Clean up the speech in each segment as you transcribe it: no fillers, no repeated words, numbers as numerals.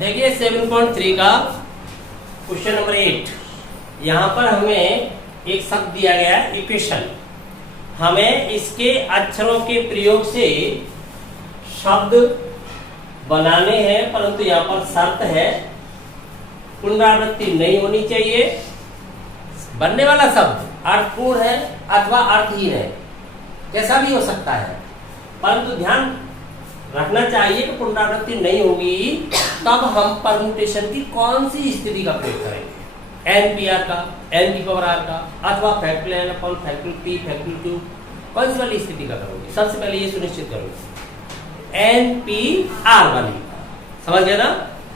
देखिए 7.3 का question number 8। यहाँ पर हमें एक शब्द दिया गया है इक्वेशन। हमें इसके अक्षरों के प्रयोग से शब्द बनाने हैं, परंतु यहाँ पर शर्त है पुनरावृत्ति नहीं होनी चाहिए। बनने वाला शब्द अर्थपूर्ण है अथवा अर्थहीन है, कैसा भी हो सकता है, परंतु ध्यान रखना चाहिए कि पुनरावृत्ति नहीं होगी तब हम परम्यूटेशन की कौन सी स्थिति का प्रयोग करेंगे। एन पी आर का, एन की पावर आर का, अथवा factorial N upon factorial P factorial Q, कौन सी वाली स्थिति का करोगे। सबसे पहले ये सुनिश्चित करोगे एन पी आर वाली। समझ गया ना।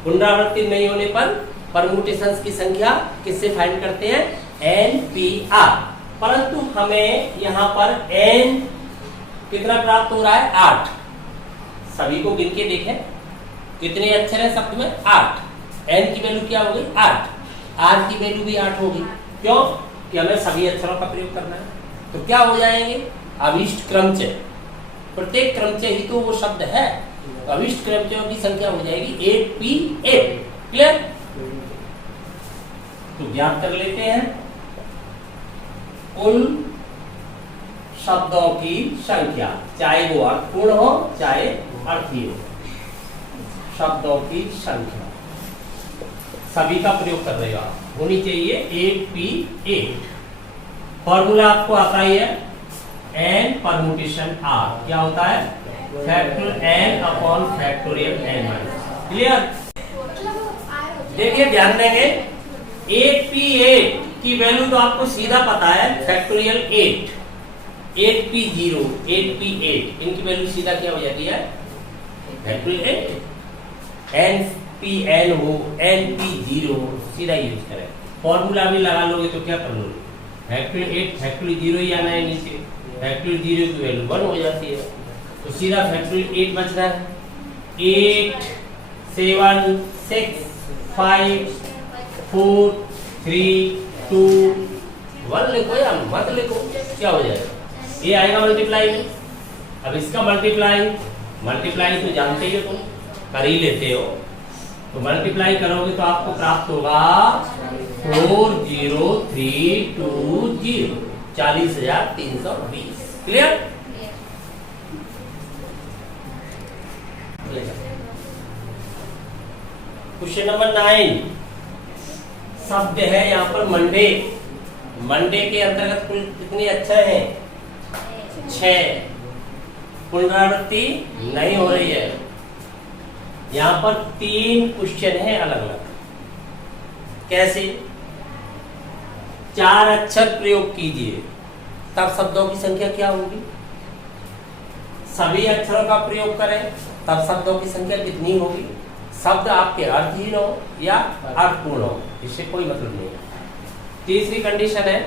पुनरावृत्ति नहीं होने पर परम्यूटेशंस की संख्या किससे फाइंड करते हैं, एन पी आर। परंतु हमें यहाँ पर एन कितना प्राप्त हो रहा है, 8। सभी को गिन के देखें कितने अक्षर है शब्द में, 8। एन की वैल्यू क्या हो गई, 8। आर की वैल्यू भी 8 होगी। क्यों कि हमें सभी अक्षरों का प्रयोग करना है। तो क्या हो जाएंगे, अभिष्ट क्रमचय। प्रत्येक क्रमचय ही तो वो शब्द है, तो अभिष्ट क्रमचयों की संख्या हो जाएगी 8p8। क्लियर। तो ज्ञात कर लेते हैं कुल शब्दों की संख्या, चाहे वो अर्थपूर्ण हो चाहे अर्थहीन हो। शब्दों की संख्या सभी का प्रयोग कर रहे हो आप, होनी चाहिए 8p8। फॉर्मूला आपको आता ही है एन परम्यूटेशन आर। क्या होता है, factorial N upon factorial N minus. Clear. देखिए ध्यान देंगे 8p8 की वैल्यू तो आपको सीधा पता है, फैक्टोरियल 8, 8p0, 8p8 इनकी वैल्यू सीधा क्या हो जाती है, फैक्टोरियल 8। npn हो np0 हो, सीधा यूज करें। फॉर्मूला भी लगा लोगे तो क्या कर लोगे, फैक्टोरियल 8 फैक्टोरियल 0 ही आना है नीचे, फैक्टोरियल 0 की वैल्यू 1 हो जाती है, तो सीधा फैक्टोरियल 8 बच रहा है। 8 7 6 5 4 3 2 1 लिखो या मत लिखो, क्या हो जाएगा, ये आएगा मल्टीप्लाई में। अब इसका मल्टीप्लाई तो जानते ही हो, तुम कर ही लेते हो, तो मल्टीप्लाई करोगे तो आपको प्राप्त होगा 40320, 40,320। क्लियर। क्वेश्चन नंबर 9 शब्द है यहाँ पर मंडे। मंडे के अंतर्गत कुल कितने अक्षर हैं, 6। पुनरावृत्ति नहीं हो रही है। यहाँ पर 3 क्वेश्चन है अलग अलग। कैसे, 4 अक्षर प्रयोग कीजिए तब शब्दों की संख्या क्या होगी। सभी अक्षरों का प्रयोग करें तब शब्दों की संख्या कितनी होगी। शब्द आपके अर्थहीन हो या अर्थपूर्ण हो, इससे कोई मतलब नहीं है। तीसरी कंडीशन है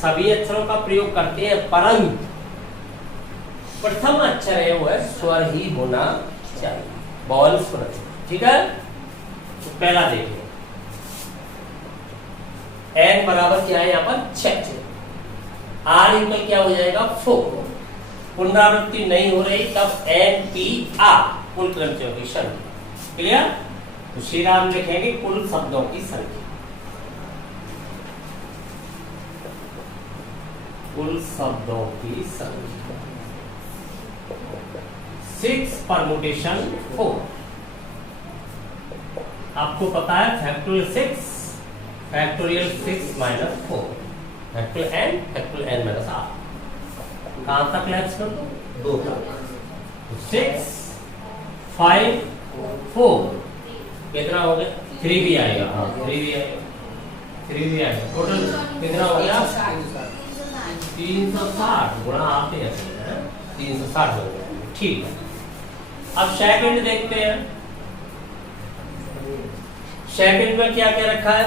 सभी अक्षरों का प्रयोग करते हैं परंतु प्रथम अक्षर है वो है स्वर ही होना चाहिए, वॉवल्स होना चाहिए। ठीक है। तो पहला देखिए एन बराबर क्या है यहाँ पर 6, आर इक्वल क्या हो जाएगा 4। पुनरावृत्ति नहीं हो रही तब एन पी आर कुल क्रमचयों की संख्या। क्लियर। तो सीधा हम लिखेंगे कुल शब्दों की संख्या, कुल शब्दों की संख्या 6 परम्यूटेशन 4। आपको पता है factorial 6 factorial 6 minus 4 factorial n minus r। कहां तक लैप्स कर दो, 2 तक। 6 5 4 कितना हो गया, 3 भी आएगा। हाँ 3 भी आएगा, 3 भी आएगा। टोटल कितना हो गया, 360 गुणा आप 360 हो गया। ठीक है। अब सेकंड देखते हैं। सेकंड में क्या क्या रखा है,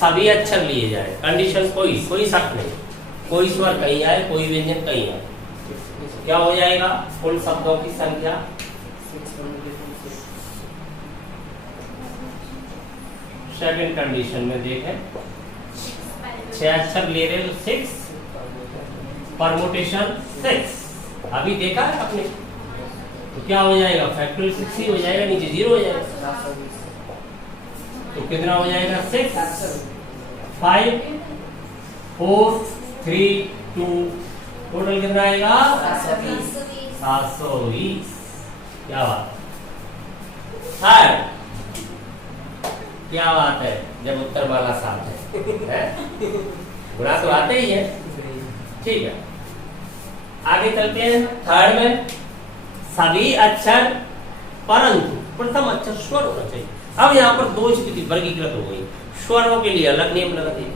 सभी अक्षर लिए जाए। कंडीशन कोई शक नहीं, कोई स्वर कहीं आए कोई व्यंजन कहीं आए, क्या हो जाएगा कुल शब्दों की संख्या। सेकंड कंडीशन में देखें 6 अक्षर ले रहे तो 6 परम्यूटेशन 6। अभी देखा है आपने, तो क्या हो जाएगा, फैक्टोरियल 6 ही हो जाएगा, नीचे 0 हो जाएगा। तो कितना हो जाएगा 6 5 4 3 2, टोटल कितना आएगा 720। क्या बात है, क्या बात है, जब उत्तर वाला साथ है गुणा तो आते ही है। ठीक है, आगे चलते हैं। थर्ड में सभी अक्षर परंतु प्रथम अक्षर स्वर होना चाहिए। अब यहाँ पर दो स्थिति वर्गीकृत हो गई, स्वरों के लिए अलग नियम लगा दिए,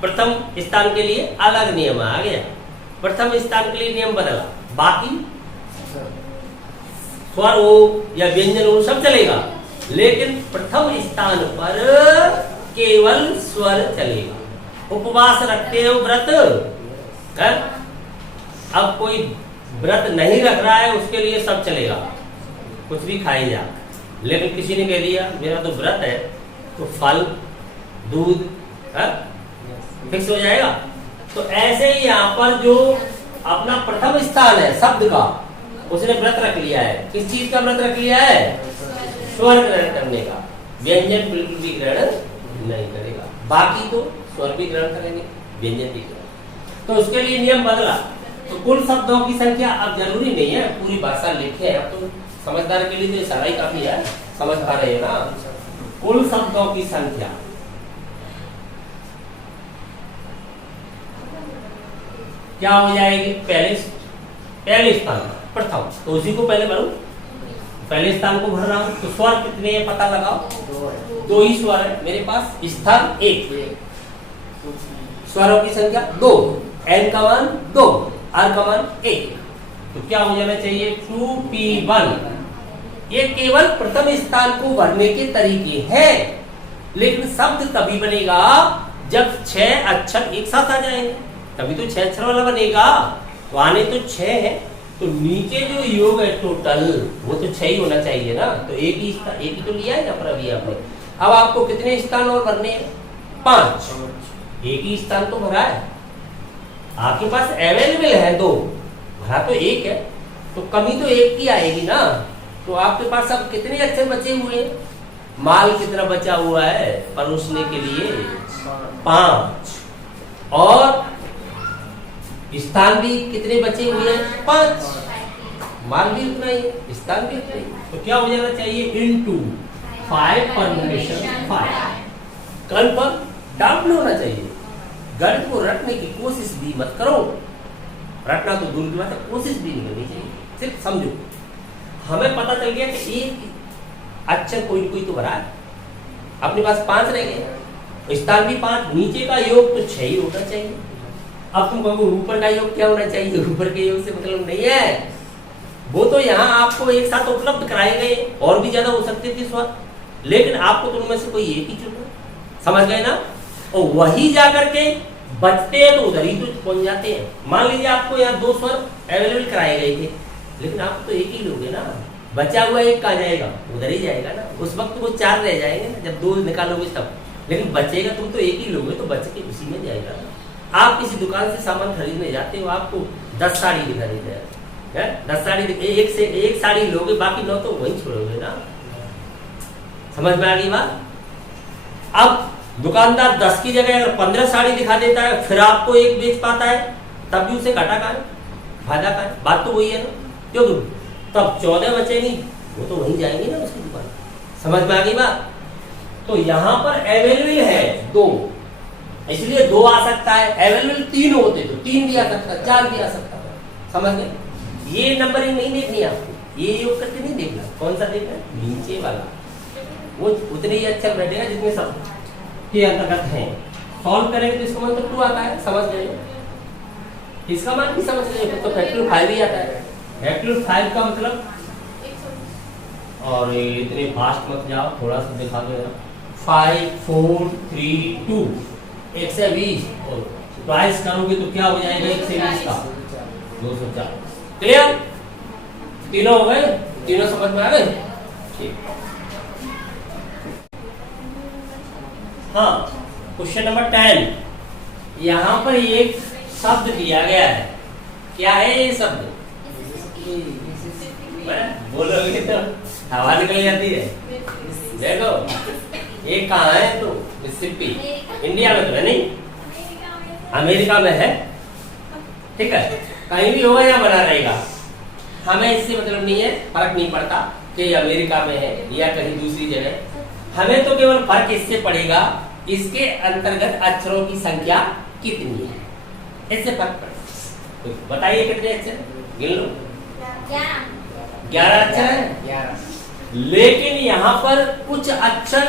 प्रथम स्थान के लिए अलग नियम आ गया, प्रथम स्थान के लिए नियम बदला, बाकी स्वर हो या व्यंजन हो सब चलेगा, लेकिन प्रथम स्थान पर केवल स्वर चलेगा। उपवास रखते हो व्रत है? अब कोई व्रत नहीं रख रहा है उसके लिए सब चलेगा, कुछ भी खाई जा, लेकिन किसी ने कह दिया मेरा तो व्रत है तो फल दूध फिक्स हो जाएगा। तो ऐसे ही यहाँ पर जो अपना प्रथम स्थान है शब्द का, उसने व्रत रख लिया है। किस चीज का व्रत रख लिया है, स्वर ग्रहण करने का, व्यंजन बिल्कुल भी ग्रहण नहीं करेगा, बाकी तो स्वर भी ग्रहण करेंगे, व्यंजन भी ग्रहण। तो उसके लिए नियम बदला। तो कुल शब्दों की संख्या अब जरूरी नहीं है पूरी भाषा लिखे है, अब तो समझदार के लिए तो ये सारा ही काफी है, समझ पा रहे हैं ना। कुल शब्दों की संख्या क्या हो जाएगी, पहले स्थान प्रथम, तो उसी को पहले भरूं, पहले स्थान को भर रहा हूं। तो स्वर कितने हैं पता लगाओ, दो ही स्वर है मेरे पास, स्थान 1, स्वरों की संख्या 2, एन का मान 2, आर का मान 1, तो क्या हो जाना चाहिए 2p1। ये केवल प्रथम स्थान को भरने के तरीके हैं, लेकिन शब्द तभी बनेगा जब 6 अक्षर एक साथ आ जाएंगे, तभी तो 6 अक्षर वाला बनेगा। तो आने तो 6 है, तो नीचे जो योग है टोटल वो तो 6 ही होना चाहिए ना, तो एक ही तो लिया है ना पर अभी आपने। अब आपको कितने स्थान और भरने हैं, 5, एक ही स्थान तो भरा है, आपके पास अवेलेबल है 2, भरा तो 1 है, तो कमी तो 1 की आएगी ना। तो आपके पास अब कितने अक्षर बचे हुए हैं, माल कितना बचा हुआ है परोसने के लिए 5, और स्थान भी कितने बचे हुए हैं 5, माल भी उतना ही, स्थान भी उतना ही, तो क्या हो जाना चाहिए into 5 परमुटेशन 5। कंफर्म डाउट नहीं होना चाहिए, गणित को रटने की कोशिश भी मत करो, रटना तो दूर की बात है, कोशिश भी नहीं करनी चाहिए, सिर्फ समझो। हमें पता चल गया कि एक अक्षर कोई कोई तो भरा है, अपने पास 5 रह गए, स्थान भी 5, नीचे का योग तो 6 ही होना चाहिए। अब तुम कहोगे ऊपर का योग क्या होना चाहिए, ऊपर के योग से मतलब नहीं है, वो तो यहाँ आपको एक साथ उपलब्ध कराए गए, और भी ज्यादा हो सकते थे स्वर, लेकिन आपको तो उनमें से कोई एक ही चुनना, समझ गए ना। और वही जाकर के बचते हैं तो उधर ही तो पहुंच जाते हैं। मान लीजिए आपको यहाँ 2 स्वर अवेलेबल कराए गए थे, लेकिन आप तो एक ही लोगे ना, बचा हुआ एक कहाँ जाएगा, उधर ही जाएगा ना, उस वक्त वो 4 रह जाएंगे ना जब 2 निकालोगे तब, लेकिन बचेगा तुम तो एक ही लोगे, तो बच के उसी में जाएगा ना। आप किसी दुकान से सामान खरीदने जाते हो, आपको 10 साड़ी दिखा देते हैं, 10 साड़ी एक साड़ी लोगे, बाकी 9 तो वहीं छोड़ोगे ना, समझ में आ गई बात। अब दुकानदार 10 की जगह अगर 15 साड़ी दिखा देता है, फिर आपको एक बेच पाता है, तब भी उसे घाटा का है, फायदा का है, बात तो वही है ना, क्यों तब 14 बचेगी, वो तो वहीं जाएंगे ना उसकी दुकान, समझ में आ गई बात। तो यहाँ पर अवेलेबल है 2, इसलिए 2 आ सकता है, अवेलेबल 3 होते तो 3 भी आ सकता, 4 भी आ सकता, समझ गए। ये नंबरिंग नहीं देखनी आपको, ये योग करके नहीं देखना, कौन सा देखना, नीचे वाला, वो उतने ही अच्छा बैठेगा जितने सब के अंतर्गत हैं। सॉल्व करेंगे तो इसका मान तो 2 आता है, समझ गए, इसका मान भी समझ गए, तो फैक्टोरियल 5 ही आता है, फैक्टोरियल 5 का मतलब, और इतने फास्ट मत जाओ, थोड़ा सा दिखा दो यार, 5 4 3 2 120, और ट्वाइस करोगे तो क्या हो जाएगा 120 का 204। क्लियर, तीनों हो गए, तीनों समझ में आ गए, ठीक। हाँ, क्वेश्चन नंबर 10, यहाँ पर एक शब्द दिया गया है, क्या है ये शब्द, बोलोगे तो हवा निकल जाती है। देखो ये कहाँ है तो मिसिसिपी, इंडिया में तो है नहीं, अमेरिका में है, ठीक है, कहीं भी होगा या बना रहेगा, हमें इससे मतलब नहीं है, फर्क नहीं पड़ता कि अमेरिका में है या कहीं दूसरी जगह। हमें तो केवल फर्क इससे पड़ेगा इसके अंतर्गत अक्षरों की संख्या कितनी है, इससे फर्क पड़ेगा। तो बताइए कितने अक्षर, गिन लो। 11 अक्षर है, लेकिन यहाँ पर कुछ अक्षर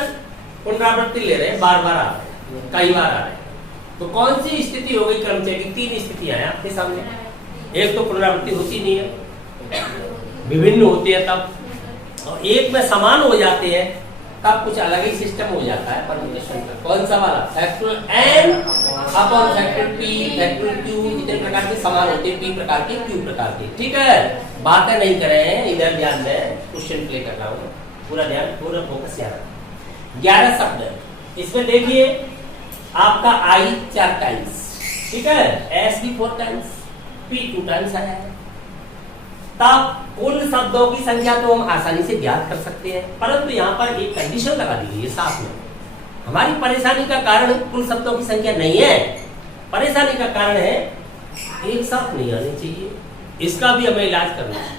पुनरावृत्ति ले रहे हैं, बार बार आ रहे हैं, कई बार आ रहे हैं। तो कौन सी स्थिति हो गई क्रमचय की? 3 स्थितियां हैं आपके सामने। एक तो पुनरावृत्ति होती नहीं है, विभिन्न होती है तब, और एक में समान हो जाते हैं तब कुछ अलग ही सिस्टम हो जाता है परम्यूटेशन का। कौन सा वाला? Factorial n upon factorial p, factorial q, जितने प्रकार के समान होते हैं, p प्रकार के, q प्रकार के, ठीक है। बातें नहीं कर रहे हैं, इधर ध्यान दें, क्वेश्चन प्ले कर रहा हूँ, पूरा ध्यान, पूरा फोकस यहाँ। 11 शब्द, इसमें देखिए आपका I 4 टाइम्स, ठीक है, S भी 4 टाइम्स, P 2 टाइम्स आया है। तब कुल शब्दों की संख्या तो हम आसानी से ज्ञात कर सकते हैं, परंतु यहाँ पर एक कंडीशन लगा दी गई है साथ में। हमारी परेशानी का कारण कुल शब्दों की संख्या नहीं है, परेशानी का कारण है एक साथ नहीं आने चाहिए, इसका भी हमें इलाज करना है।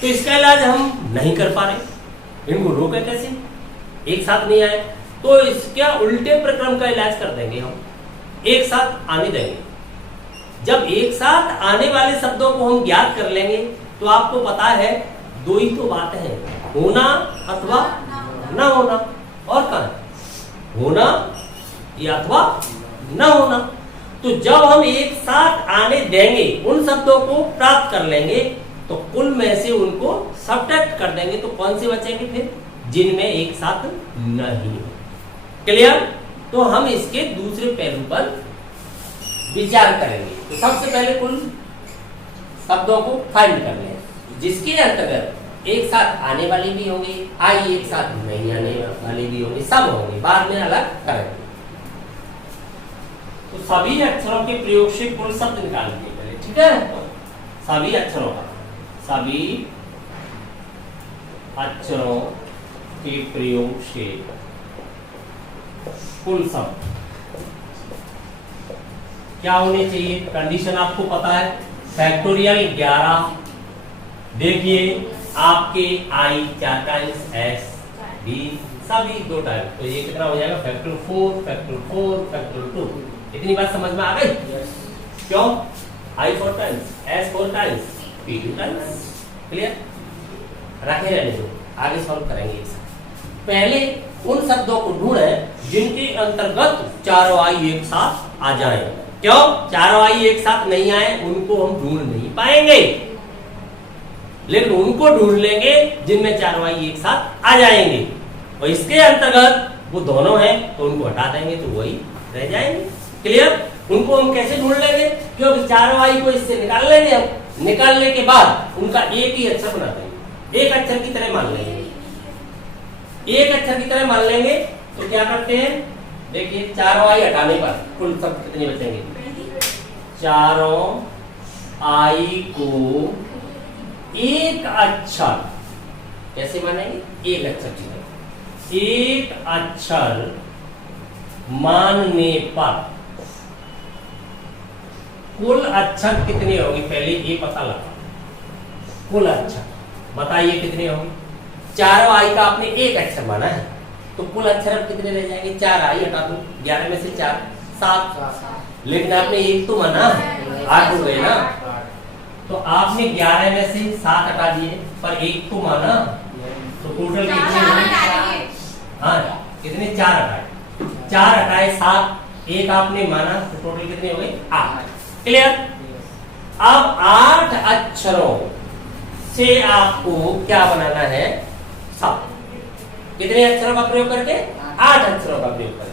तो इसका इलाज हम नहीं कर पा रहे, इनको रोके कैसे? एक साथ नहीं आए तो इसका उल्टे प्रक्रम का इलाज कर देंगे हम, एक साथ आने देंगे। जब एक साथ आने वाले शब्दों को हम ज्ञात कर लेंगे तो आपको पता है दो ही तो बातें हैं, होना अथवा न होना, और कहाँ है? होना या अथवा न होना। तो जब हम एक साथ आने देंगे, उन शब्दों को प्राप्त कर लेंगे, तो कुल में से उनको सब्ट्रैक्ट कर देंगे, तो कौन से बचेंगे फिर? जिनमें एक साथ नहीं हो। क्लियर? तो हम इसके दूसरे पहलू पर विचार करेंगे। तो सबसे पहले कुल शब्दों को फाइंड कर लें, जिसके अंतर्गत एक साथ आने वाले भी होंगे, आई एक साथ नहीं आने वाले भी होंगे, सब होंगे, बाद में अलग करेंगे। तो सभी अक्षरों के प्रयोग से कुल शब्द निकालेंगे पहले, ठीक है। सभी अक्षरों का, सभी अक्षरों के प्रयोग से कुल शब्द क्या होने चाहिए? कंडीशन आपको पता है, फैक्टोरियल 11, देखिए आपके I 4 टाइम्स, S भी सभी 2 टाइम, तो ये कितना हो जाएगा? Factorial 4, factorial 4, factorial 2। इतनी बात समझ में आ गई? क्यों? I 4 times, S 4 times, P 2 times. Clear? रखे रहने दो, आगे सॉल्व करेंगे एक साथ। पहले उन शब्दों को ढूंढें जिनके अंतर्गत चारों I एक साथ आ जाएं। क्यों? चारों I एक साथ नहीं आए, उनको हम ढूंढ नहीं पाएंगे, लेकिन उनको ढूंढ लेंगे जिनमें चारों I एक साथ आ जाएंगे। और इसके अंतर्गत वो दोनों हैं तो उनको हटा देंगे तो वही रह जाएंगे। क्लियर? उनको हम कैसे ढूंढ लेंगे? क्योंकि चारों I को इससे निकाल लेंगे हम, निकालने के बाद उनका एक ही अक्षर बना देंगे, एक अक्षर की तरह मान लेंगे, एक अक्षर की तरह मान लेंगे। तो क्या करते हैं? देखिए चारों I हटाने पर कुल शब्द कितने बचेंगे? चारों I को एक अक्षर कैसे मानेंगे? एक अक्षर की तरह, एक अक्षर मानने पर कुल अक्षर कितने होंगे? पहले ये पता लगा, कुल अक्षर बताइए कितने होंगे? चारों I का आपने एक अक्षर माना है, तो कुल अक्षर अब कितने रह जाएंगे? 4 I हटा दो, 11 में से 4 7, लेकिन आपने एक तो माना, 8 हो गए ना, तो आपने 11 में से 7 हटा दिए, पर एक तो माना, तो टोटल कितने हुए? हाँ कितने? 4 हटाए, 4 हटाए 7, एक आपने माना, तो टोटल कितने हो गए? 8। क्लियर? अब 8 अक्षरों से आपको क्या बनाना है? शब्द। कितने अक्षरों का प्रयोग करके? 8 अक्षरों का प्रयोग करके।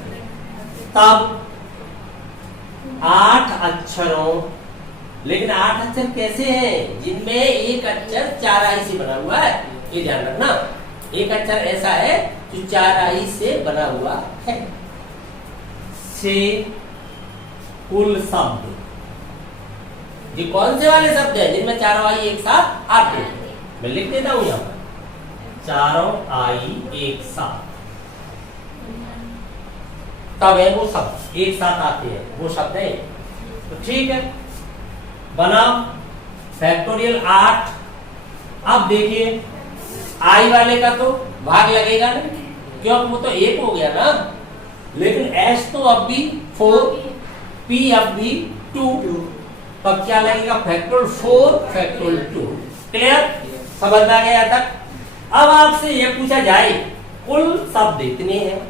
तब 8 अक्षरों, लेकिन 8 अक्षर कैसे हैं? जिनमें एक अक्षर 4 I से बना हुआ है, ये ध्यान रखना। एक अक्षर ऐसा है जो 4 I से बना हुआ है। से कुल शब्द, ये कौन से वाले शब्द हैं जिनमें 4 I एक साथ आते हैं? मैं लिख देता हूं यहाँ पर चारों आई एक साथ, तब है वो शब्द एक साथ आते हैं, वो शब्द है। तो ठीक है, बना फैक्टोरियल 8। अब देखिए आई वाले का तो भाग लगेगा ना, क्योंकि वो तो एक हो गया ना, लेकिन एस तो अब भी 4, पी अब भी 2, तब क्या लगेगा फैक्टोरियल 4 फैक्टोरियल 2। क्लियर, समझ में आ गया तक? अब आपसे ये पूछा जाए कुल शब्द इतने हैं,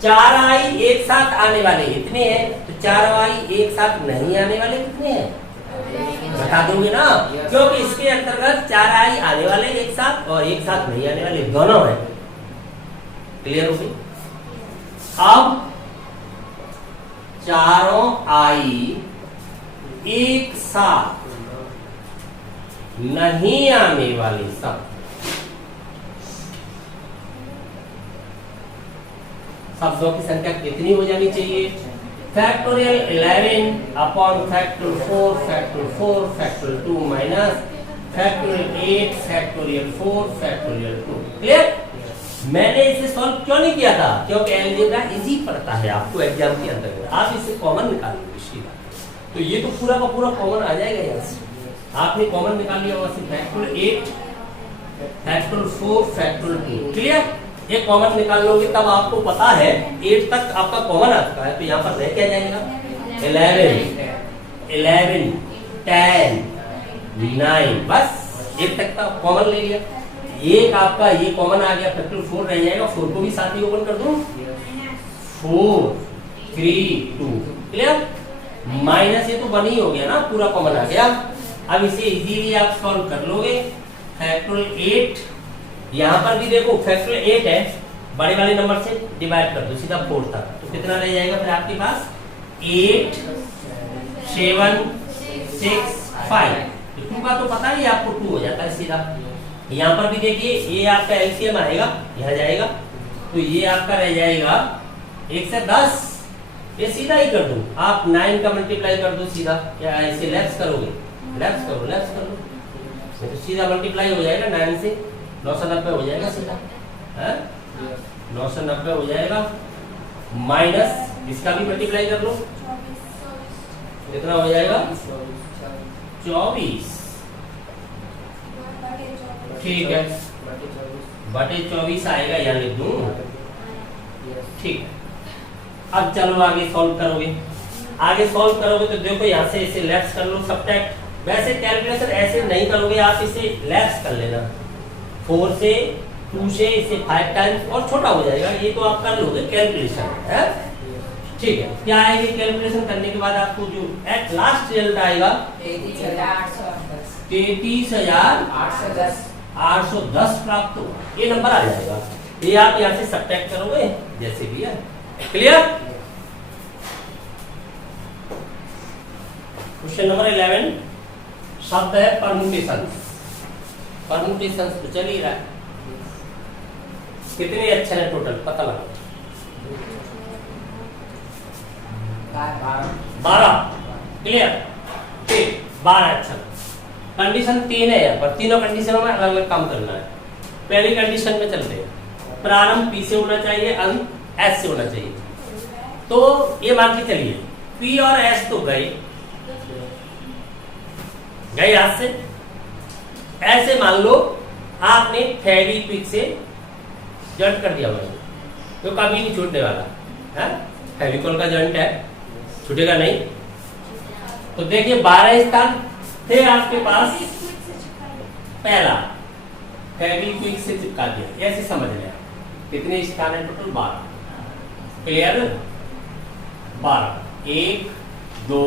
4 आई एक साथ आने वाले इतने हैं, तो 4 आई एक साथ नहीं आने वाले कितने हैं बता दोगे ना, क्योंकि इसके अंतर्गत 4 आई आने वाले एक साथ और एक साथ नहीं आने वाले दोनों हैं। क्लियर हो गई? अब चारों आई एक साथ नहीं आने वाले शब्दों की संख्या कितनी हो जानी चाहिए? Factorial 11 upon factorial 4 factorial 4 factorial 2 minus factorial 8 factorial 4 factorial 2। Clear? मैंने इसे सॉल्व क्यों नहीं किया था? क्योंकि अलजेब्रा इजी पड़ता है आपको एग्जाम के अंदर, आप इसे कॉमन निकालोगे सीधा, तो ये तो पूरा का पूरा कॉमन आ जाएगा यहाँ से। आपने कॉमन निकाल लिया वहां से फैक्टोरियल 8 फैक्टोरियल 4 फैक्टोरियल 2। क्लियर? ये कॉमन निकाल लोगे तब आपको पता है 8 तक आपका कॉमन आता है, तो यहाँ पर रह क्या जाएगा 11 10 9, बस 1 तक का कॉमन ले लिया, एक आपका ये कॉमन आ गया, फैक्टोरियल 4 रह जाएगा, 4 को भी साथ ही ओपन कर दूं 4 3 2। क्लियर? माइनस ये तो बन ही हो गया ना, पूरा कॉमन आ गया। अब इसे इजीली आप सॉल्व कर लोगे। फैक्टोरियल 8 यहाँ पर भी देखो फैक्टोरियल 8 है, बड़े वाले नंबर से डिवाइड कर दो सीधा 4 तक, तो कितना रह जाएगा फिर आपके पास 8 7 6 5। 2 का तो पता ही आपको 2 हो जाता है सीधा। यहाँ पर भी देखिए ये आपका एलसीएम आएगा, यहाँ जाएगा, तो ये आपका रह जाएगा 1 से 10, ये सीधा ही कर दो आप, 9 का मल्टीप्लाई कर दो सीधा, क्या ऐसे लेफ्ट करोगे, लेफ्ट करो लेफ्ट कर दो, तो सीधा मल्टीप्लाई हो जाएगा 9 से 990 हो जाएगा सीधा, है 990 हो जाएगा, माइनस इसका भी मल्टीप्लाई कर लो, कितना हो जाएगा 24। ठीक है, बटे 24 आएगा, यहाँ लिख दूं। ठीक है, अब चलो आगे सॉल्व करोगे। आगे सॉल्व करोगे तो देखो यहाँ से इसे लेफ्ट कर लो, सब्ट्रैक्ट। वैसे कैलकुलेशन ऐसे नहीं करोगे आप, इसे लेफ्ट कर लेना, 4 से 2 से इसे 5 टाइम्स और छोटा हो जाएगा, ये तो आप कर लोगे कैलकुलेशन है। ठीक है, क्या आएगी कैलकुलेशन करने के बाद आपको जो एट लास्ट रिजल्ट आएगा 33,810 प्राप्त होगा, ये नंबर आ जाएगा। ये आप यहाँ से सब्ट्रैक्ट करोगे जैसे भी है। क्लियर? क्वेश्चन नंबर 11 शब्द है परम्यूटेशन। परम्यूटेशन तो चल ही रहा है, कितने अक्षर है टोटल पता लगा? 12। क्लियर? ठीक, 12 अक्षर। कंडीशन 3 है यहाँ पर, तीनों कंडीशनों में अलग अलग काम करना है। पहली कंडीशन में चलते हैं, प्रारंभ पी से होना चाहिए, अंत एस से होना चाहिए। तो ये मान के चलिए पी और एस तो गए हाथ से, ऐसे मान लो आपने फेविक्विक से जॉइंट कर दिया भाई, तो कभी नहीं छूटने वाला है, फेविकॉल का जॉइंट है, छूटेगा नहीं। तो देखिए 12 स्थान थे आपके पास, पहला फेविक्विक से चिपका दिया, ऐसे समझ लें कितने स्थान है टोटल 12। क्लियर? 12 1 2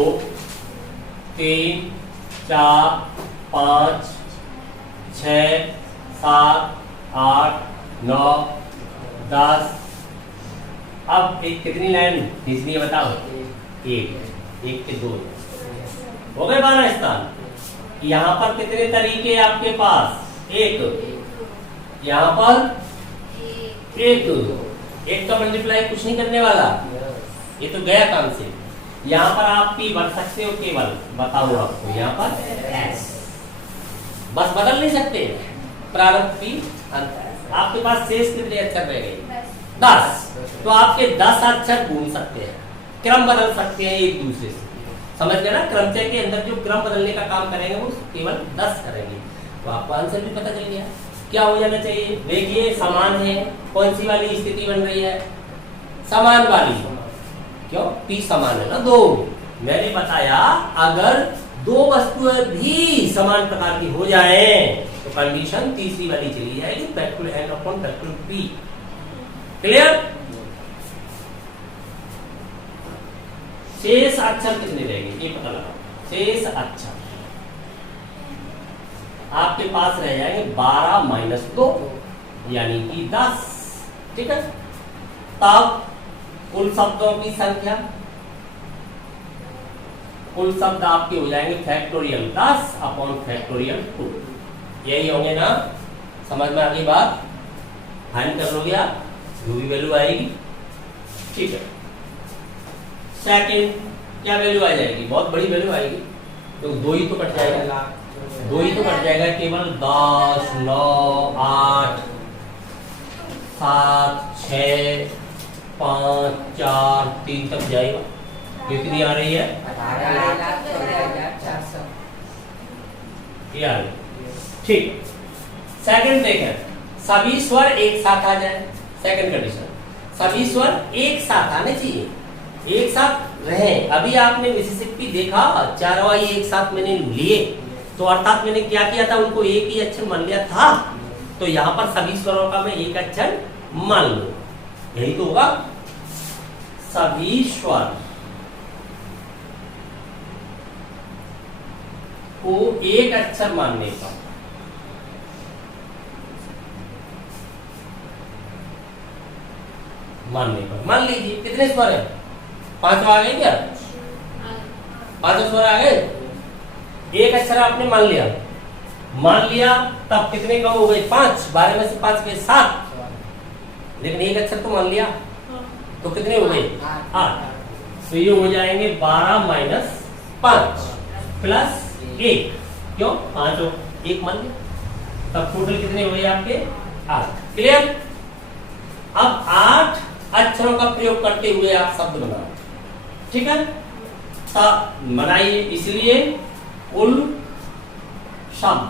3 4 5 6 7 8 9 10। अब एक कितनी लाइन खींचनी है बताओ? एक के 2 हो गए 12 स्थान। यहाँ पर कितने तरीके आपके पास? एक, यहाँ पर एक का मल्टीप्लाई कुछ नहीं करने वाला, ये तो गया काम से। यहाँ पर आप पी भर सकते हो केवल, बताओ आपको यहाँ पर एस, बस बदल नहीं सकते, प्रारंभ P अंत। आपके पास शेष कितने अक्षर रह गए? 10। तो आपके 10 अक्षर घूम सकते हैं, क्रम बदल सकते हैं एक दूसरे से। समझ गए ना? क्रमचय के अंदर जो क्रम बदलने का काम करेंगे वो केवल 10 करेंगे। तो आपको आंसर भी पता चल गया। क्या हो जाना चाहिए? देखिए समान है, कौन सी वाली स्थिति बन रही है? समान वाली। क्यों? P समान है ना 2। मैंने बताया अगर 2 वस्तुएं भी समान प्रकार की हो जाएं तो कंडीशन तीसरी वाली चली जाएगी, factorial n upon factorial P। Clear? शेष अक्षर कितने रहेंगे ये पता लगाओ। शेष अक्षर आपके पास रह जाएंगे 12 माइनस 2 यानी कि 10। ठीक है? तब कुल शब्दों की संख्या, कुल शब्द आपके हो जाएंगे फैक्टोरियल 10 अपॉन फैक्टोरियल 2। यही होंगे ना? समझ में आ गई बात? फाइंड कर लोगे आप जो भी वैल्यू आएगी। ठीक है, सेकंड क्या वैल्यू आ जाएगी? बहुत बड़ी वैल्यू आएगी। तो 2 ही तो कट जाएगा, 2 ही तो कट जाएगा। केवल 10, 9, 8, 7, 6, 5, 4, 3 तक जाएगा। कितनी आ रही है? 18,400। ठीक। सेकंड देखें, सभी स्वर एक साथ आ जाए। सेकंड कंडीशन, सभी स्वर एक साथ आने चाहिए, एक साथ रहे। अभी आपने मिसिसिपी देखा, चारों आई एक साथ मैंने लिए, तो अर्थात मैंने क्या किया था? उनको एक ही अक्षर मान लिया था। तो यहाँ पर सभी स्वरों का मैं एक अक्षर मान लूं, यही तो होगा। सभी स्वर को एक अक्षर मानने का मान लीजिए कितने स्वर है? 5 आ गए क्या? 5 स्वर आ गए। एक अक्षर आपने मान लिया, तब कितने कम हो गए? 5। 12 में से 5 गए 7। लेकिन एक अक्षर तो मान लिया, तो कितने हो गए? 8। तो ये हो जाएंगे 12 माइनस 5 प्लस 1। क्यों? 5 हो, 1 मान लिया, तब टोटल कितने हो गए आपके? 8। क्लियर? अब 8 अक्षरों का प्रयोग करते हुए आप शब्द बनाओ। ठीक है? बनाइए। इसलिए कुल शब्द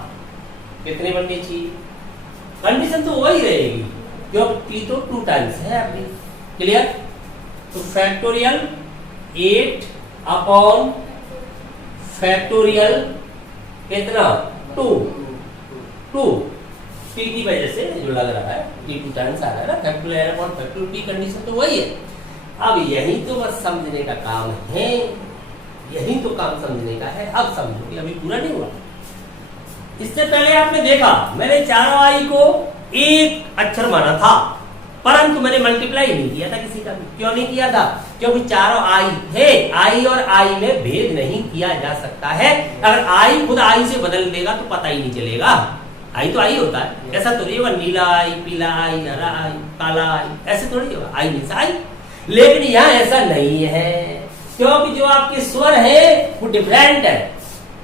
कितने बनने चाहिए? कंडीशन तो वही रहेगी, क्यों? P तो 2 टाइम्स है आपकी। क्लियर? तो फैक्टोरियल 8 अपॉन फैक्टोरियल कितना? 2 P की वजह से जो लग रहा है P 2 टाइम्स आ रहा है ना, factorial upon factorial P condition तो वही है। अब यही तो बस समझने का काम है, यही तो काम समझने का है। अब समझो कि अभी पूरा नहीं हुआ। इससे पहले आपने देखा मैंने चारों आई को एक अक्षर माना था, परंतु मैंने मल्टीप्लाई नहीं किया था किसी का भी। क्यों नहीं किया था? क्योंकि चारों आई थे। आई और आई में भेद नहीं किया जा सकता है। अगर आई खुद आई से बदल देगा तो पता ही नहीं चलेगा। आई तो आई होता है, ऐसा थोड़ी होगा नीला आई, पीला आई, हरा आई, काला आई, ऐसे थोड़ी होगा। I means I. लेकिन यहाँ ऐसा नहीं है, क्योंकि जो आपके स्वर है वो डिफरेंट है।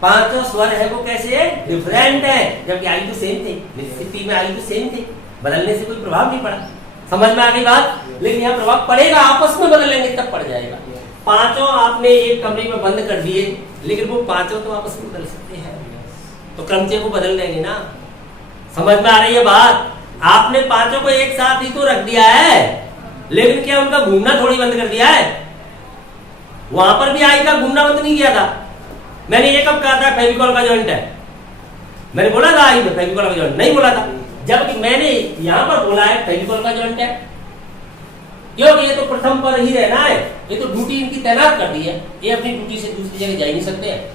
5 स्वर है वो कैसे है? डिफरेंट है। जबकि आई तो सेम थे, मिसिसिपी में आई तो सेम थे, बदलने से कोई प्रभाव नहीं पड़ा। समझ में आ गई बात? लेकिन यहाँ प्रभाव पड़ेगा, आपस में बदलेंगे तब पड़ जाएगा। 5 आपने एक कमरे में बंद कर दिए, लेकिन वो 5 तो आपस में बदल सकते हैं, तो क्रमचय को बदल देंगे ना। समझ में आ रही है बात? आपने 5 को एक साथ ही तो रख दिया है, लेकिन क्या उनका घूमना थोड़ी बंद कर दिया है? वहां पर भी आई का घूमना बंद नहीं किया था। मैंने ये कब कहा था फेविकॉल का जॉइंट है? मैंने बोला था आई में फेविकॉल का जॉइंट? नहीं बोला था। जबकि मैंने यहां पर बोला है फेविकॉल का जॉइंट है, क्योंकि ये तो प्रथम पर ही रहना है। ये तो ड्यूटी इनकी तैनात कर दी है, ये अपनी ड्यूटी से दूसरी जगह जा ही नहीं सकते हैं।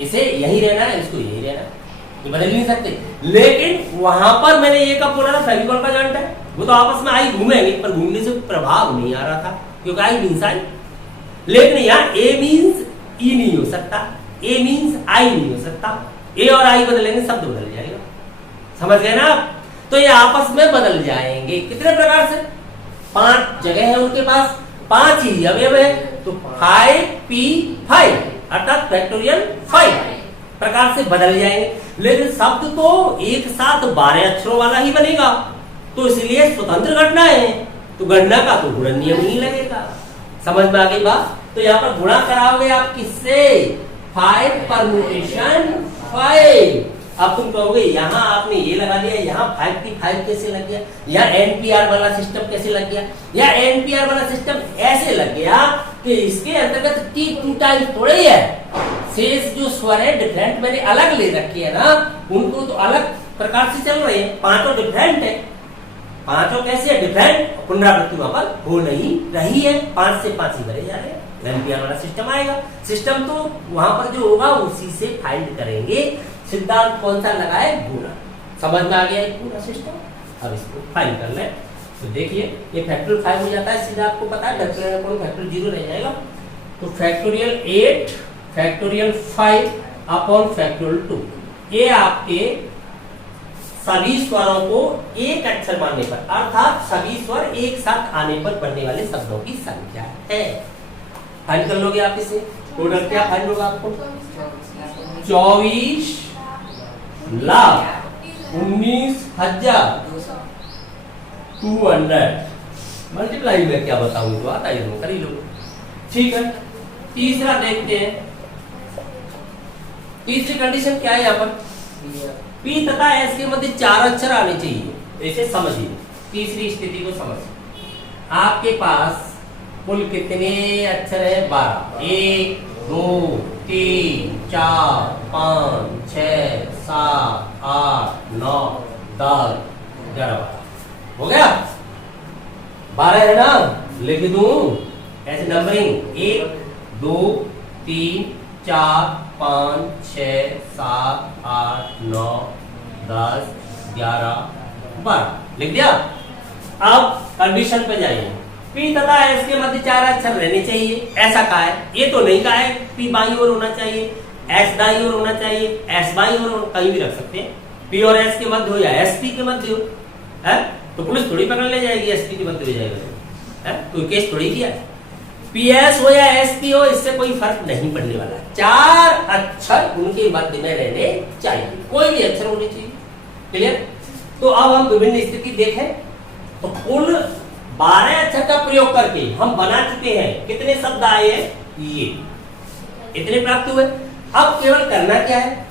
इसे यही रहना है, इसको यही रहना है, ये बदल नहीं सकते। लेकिन वहां पर मैंने ये कब बोला था फेविकॉल का जॉइंट है? वो तो आपस में आई घूमेंगे, पर घूमने से प्रभाव नहीं आ रहा था, क्योंकि आई मीन्स आई। लेकिन यहाँ ए मीन्स ई नहीं हो सकता, ए मीन्स आई नहीं हो सकता। ए और आई बदलेंगे, शब्द बदल जाएगा। समझ गए ना आप? तो ये आपस में बदल जाएंगे। कितने प्रकार से? 5 जगह है उनके पास, 5 ही अवयव है, तो 5P5 अर्थात फैक्टोरियल 5। प्रकार से बदल जाएंगे, लेकिन शब्द तो एक साथ 12 अक्षरों वाला ही बनेगा, तो इसलिए स्वतंत्र गणना है, तो गणना का तो गुणन नियम नहीं लगेगा। समझ में आ गई बात? तो यहाँ पर गुणा कराओगे आप किससे? 5 परम्यूटेशन 5। अब तुम कहोगे यहाँ आपने ये लगा दिया, यहाँ 5 की 5 कैसे लग गया, यहाँ एनपीआर वाला सिस्टम कैसे लग गया, या एनपीआर वाला सिस्टम ऐसे लग गया कि इसके अंतर्गत टी 2 टाइम्स थोड़े ही है, शेष जो स्वर है डिफरेंट मैंने अलग ले रखी है ना, उनको तो अलग प्रकार से चल रहे हैं, पांचों डिफरेंट है, पांचों कैसे है डिफरेंट, पुनरावृत्ति वहां पर हो नहीं रही है, 5 से 5 ही भरे जा रहे हैं, एनपीआर वाला सिस्टम आएगा। सिस्टम तो वहां पर जो होगा उसी से फाइंड करेंगे, सिद्धांत कौन सा लगाए? गुणा। समझ में आ गया पूरा सिस्टम। अब इसको फाइंड कर ले, तो देखिए ये फैक्टोरियल 5 हो जाता है, सीधा आपको पता है फैक्टोरियल 0 रह जाएगा, तो फैक्टोरियल 8 फैक्टोरियल 5 अपॉन फैक्टोरियल 2, ये आपके सभी स्वरों को एक अक्षर मानने पर, अर्थात सभी स्वर एक साथ आने पर बनने वाले शब्दों की संख्या है। फाइंड कर लोगे आप इसे, टोटल क्या फाइंड होगा आपको? 24 लाख 19,200 मल्टीप्लाई में क्या बताऊं, तो आता है कर ही लो। ठीक है, तीसरा देखते हैं, तीसरी कंडीशन क्या है यहाँ पर? P तथा S के मध्य 4 अक्षर आने चाहिए, ऐसे समझिए। तीसरी स्थिति को समझिए, आपके पास कुल कितने अक्षर है? 12। 1 2 3 4 5 6 7 8 9 10 11 हो गया। 12 है ना, लिख दूं ऐसे नंबरिंग 1 2 3 4 5 6 7 8 9 10 11 12 लिख दिया। अब कंडीशन पे जाइए, P तथा S के मध्य 4 अक्षर रहने चाहिए, ऐसा कहा है, ये तो नहीं कहा है P बाईं ओर होना चाहिए, S दाईं ओर होना चाहिए, S बाईं ओर कहीं भी रख सकते हैं, P और S के मध्य हो या SP के मध्य हो, है तो पुलिस थोड़ी पकड़ ले जाएगी, SP के मध्य हो जाएगा, है कोई केस थोड़ी किया है। PS हो या SP हो, इससे कोई फर्क नहीं पड़ने वाला, 4 अक्षर उनके मध्य में रहने चाहिए, कोई भी अक्षर होने चाहिए। क्लियर? तो अब हम विभिन्न स्थिति देखें, तो कुल 12 अक्षर का प्रयोग करके हम बना चुके हैं, कितने शब्द आए हैं? ये इतने प्राप्त हुए। अब केवल करना क्या है,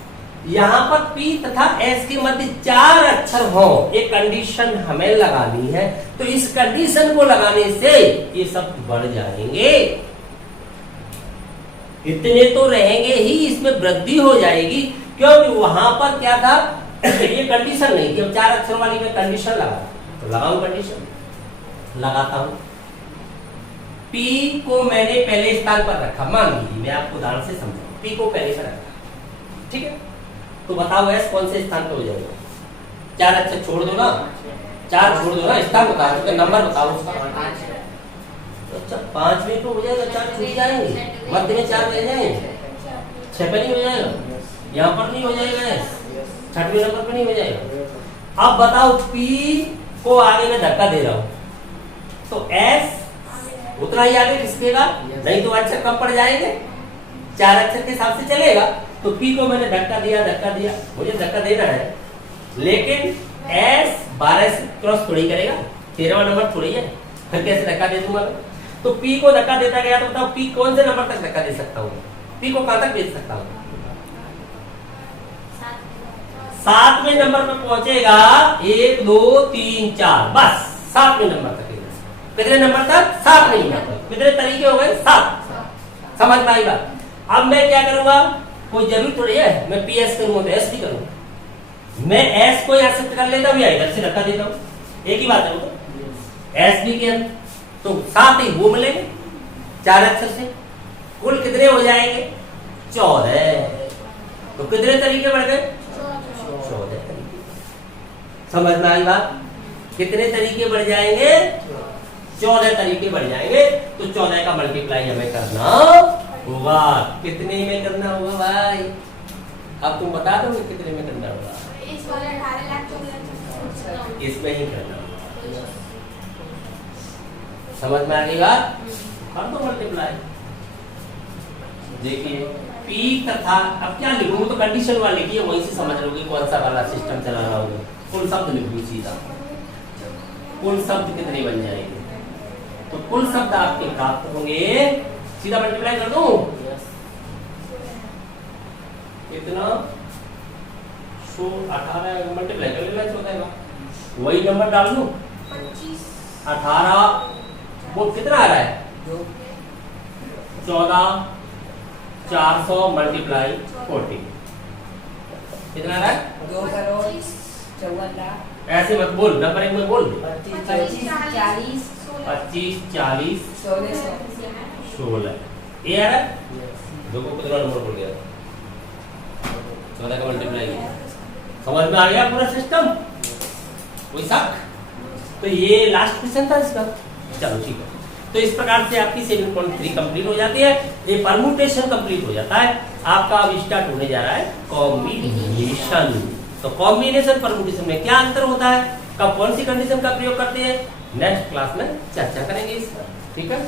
यहाँ पर P तथा S के मध्य 4 अक्षर हो, एक कंडीशन हमें लगानी है, तो इस कंडीशन को लगाने से ये शब्द बढ़ जाएंगे, इतने तो रहेंगे ही, इसमें वृद्धि हो जाएगी, क्योंकि वहां पर क्या था ये कंडीशन नहीं कि 4 अक्षर वाली में कंडीशन लगा, तो लगाऊं कंडीशन, लगाता हूं। P को मैंने पहले स्थान पर रखा, मान लीजिए मैं आपको उदाहरण से समझाऊं, P को पहले पर रखा, ठीक है, तो बताओ S कौन से स्थान पर हो जाएगा? 4 अक्षर छोड़ दो ना, 4 छोड़ दो ना, स्थान बताओ, उसका नंबर बताओ उसका। अच्छा 5 में तो हो जाएगा, 4 छूट जाएंगे, मध्य में 4 रह जाएंगे, 6 पे नहीं हो जाएगा, यहाँ पर नहीं हो जाएगा, 6वें नंबर पर नहीं हो जाएगा। अब बताओ P को आगे में धक्का दे रहा हूं, तो S उतना ही आगे खिसकेगा, नहीं तो अक्षर कम पड़ जाएंगे, 4 अक्षर के हिसाब से चलेगा। तो P को मैंने धक्का दिया, मुझे धक्का देना है, लेकिन S 12 से क्रॉस थोड़ी करेगा, 13वां नंबर थोड़ी है, फिर कैसे धक्का दे दूंगा? तो P को धक्का देता गया, तो बताओ P कौन से नंबर तक धक्का दे सकता हूँ? P को कहां तक भेज सकता हूँ? 7वें नंबर पर पहुंचेगा, 1 2 3 4, बस 7वें नंबर तक। कितने नंबर तक? 7वें नंबर तक। कितने तरीके हो गए? 7। समझ में आई बात? अब मैं क्या करूंगा, कोई जरूरी थोड़ी है मैं PS करूंगा तो S भी करूंगा, मैं S को यहाँ शिफ्ट कर लेता हूँ या इधर से धक्का देता हूँ, एक ही बात है वो तो। S भी किया तो 7 ही वो मिलेंगे 4 अक्षर से, कुल कितने हो जाएंगे? 14। तो कितने तरीके बढ़ गए? 14 तरीके। समझ में आई बात? कितने तरीके बढ़ जाएंगे? 14 तरीके बढ़ जाएंगे। तो 14 का मल्टीप्लाई हमें करना होगा। कितने में करना होगा भाई? अब तुम बता दो कितने में करना होगा? इसमें ही करना होगा। समझ में आ गई बात? कर दो मल्टीप्लाई। देखिए पी तथा, अब क्या लिखूंगा तो कंडीशन वाले की वहीं से समझ लोगे कौन सा वाला सिस्टम चलाना होगा। कुल शब्द लिखूंगी सीधा, कुल शब्द कितने बन जाएंगे, तो कुल शब्द आपके प्राप्त होंगे, सीधा मल्टीप्लाई कर दूं इतना 18 मल्टीप्लाई कर लेना 14 का, वही नंबर डाल दूं 18 वो कितना आ रहा है 14 400 मल्टीप्लाई 40 कितना आ रहा है 2,54,00,000 ऐसे मत बोल, नंबर एक में बोल 25 40 25 40 16 ये आ रहा है, देखो कितना नंबर बोल गया 14 का मल्टीप्लाई, समझ में आ गया पूरा सिस्टम, कोई शक? तो ये लास्ट क्वेश्चन था इसका, चलो ठीक है। तो इस प्रकार से आपकी 7.3 कंप्लीट हो जाती है, ये परमुटेशन कंप्लीट हो जाता है। आपका अब स्टार्ट होने जा रहा है कॉम्बिनेशन। तो कॉम्बिनेशन परमुटेशन में क्या अंतर होता है, कब कौन सी कंडीशन का प्रयोग करते हैं, नेक्स्ट क्लास में चर्चा करेंगे इसका, ठीक है।